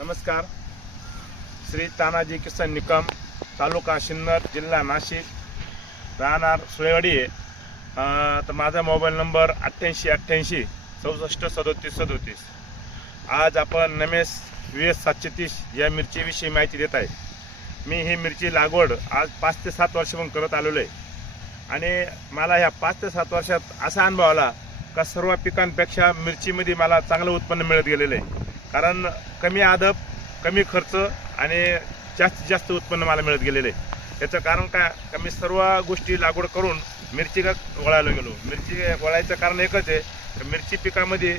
नमस्कार. श्री तानाजी किसन निकम तालुका सिन्नर जिल्हा नाशिक. राहणार सुळेवाडी आहे तर माझा मोबाईल नंबर अठ्ठ्याऐंशी अठ्ठ्याऐंशी चौसष्ट सदोतीस सदोतीस. आज आपण नमेस व्ही एस सातशे तीस या मिरचीविषयी माहिती देत आहे. मी ही मिरची लागवड आज पाच ते सात वर्षापासून करत आलेलो आहे. आणि मला ह्या पाच ते सात वर्षात असा अनुभव आला का सर्व पिकांपेक्षा मिरचीमध्ये मला चांगलं उत्पन्न मिळत गेलेलं आहे. कारण कमी आदब कमी खर्च आणि जास्तीत जास्त उत्पन्न मला मिळत गेलेलं. आहे याचं कारण काय? का मी सर्व गोष्टी लागवड करून मिरची का वळायला गेलो. मिरची वळायचं कारण एकच आहे मिरची पिकामध्ये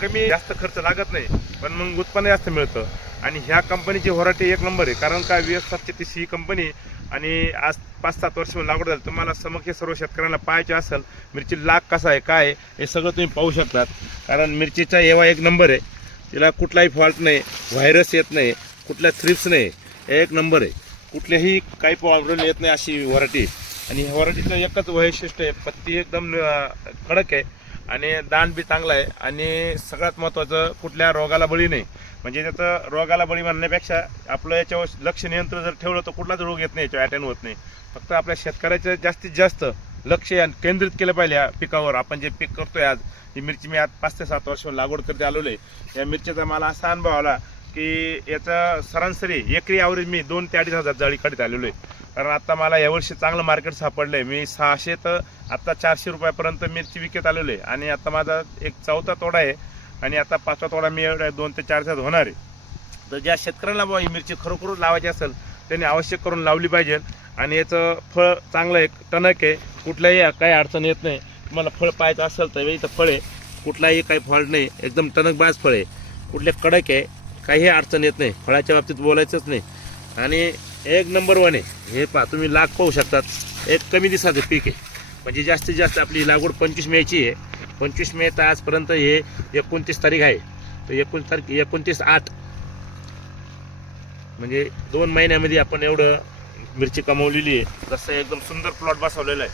कमी जास्त खर्च लागत नाही पण मग उत्पन्न जास्त मिळतं. आणि ह्या कंपनीची व्हरायटी एक नंबर आहे. कारण का? वी एस सातशे तीस ही कंपनी आणि आज पाच सात वर्ष लागवड झाली. तुम्हाला समक्ष सर्व शेतकऱ्यांना पाहायचे असेल मिरची लाग कसा आहे काय हे सगळं तुम्ही पाहू शकतात. कारण मिरचीचा एवा एक नंबर आहे. तिला कुठलाही फॉल्ट नाही व्हायरस येत नाही कुठल्या थ्रिप्स नाही. एक नंबर आहे. कुठल्याही काही प्रॉब्लेम येत नाही अशी व्हरायटी आणि ह्या व्हरायटीचं एकच वैशिष्ट्य आहे पत्ती एकदम कडक आहे आणि दान बी चांगला आहे. आणि सगळ्यात महत्त्वाचं कुठल्या रोगाला बळी नाही. म्हणजे त्याचं रोगाला बळी म्हणण्यापेक्षा आपलं याच्यावर लक्ष नियंत्रण जर ठेवलं तर कुठलाच रोग येत नाही याच्यावर अटेंड होत नाही. फक्त आपल्या शेतकऱ्याचं जास्तीत जास्त लक्ष केंद्रित केलं पाहिजे या पिकावर. आपण जे पीक करतोय आज ही मिरची मी आज पाच ते सात वर्ष लागवड करते आलेलो आहे या मिरचीचा मला असा अनुभव आला की याचा सरासरी एकरी ॲव्हरेज मी दोन ते अडीच हजार जाळी काढत आलेलो आहे. कारण आता मला यावर्षी चांगलं मार्केट सापडलं आहे मी सहाशे तर आत्ता चारशे रुपयापर्यंत मिरची विकत आलेलो आहे. आणि आता माझा एक चौथा तोडा आहे. आणि आता पाचवा तोडा मी एवढ्या दोन ते चार हजार होणार आहे. तर ज्या शेतकऱ्यांना बुवा ही मिरची खरोखरच लावायची असेल त्यांनी आवश्यक करून लावली पाहिजे. आणि याचं फळ चांगलं आहे टणक आहे कुठल्याही काही अडचण येत नाही. तुम्हाला फळ पाहायचं असेल तर इथं फळ आहे कुठलाही काही फॉल्ट नाही एकदम टणकबाज फळ आहे. कुठले कडक आहे काही अडचण येत नाही फळाच्या बाबतीत बोलायचंच नाही. आणि एक नंबर वन आहे हे पहा तुम्ही लाग पाहू शकतात. एक कमी दिसाचं पीक आहे. म्हणजे जास्तीत जास्त आपली लागवड पंचवीस मेची आहे. पंचवीस मे तर आजपर्यंत हे एकोणतीस तारीख आहे. तर एकोणतीस तारीख एकोणतीस आठ म्हणजे दोन महिन्यामध्ये आपण एवढं मिरची कमवलेली आहे. जसं एकदम सुंदर प्लॉट बसवलेला आहे.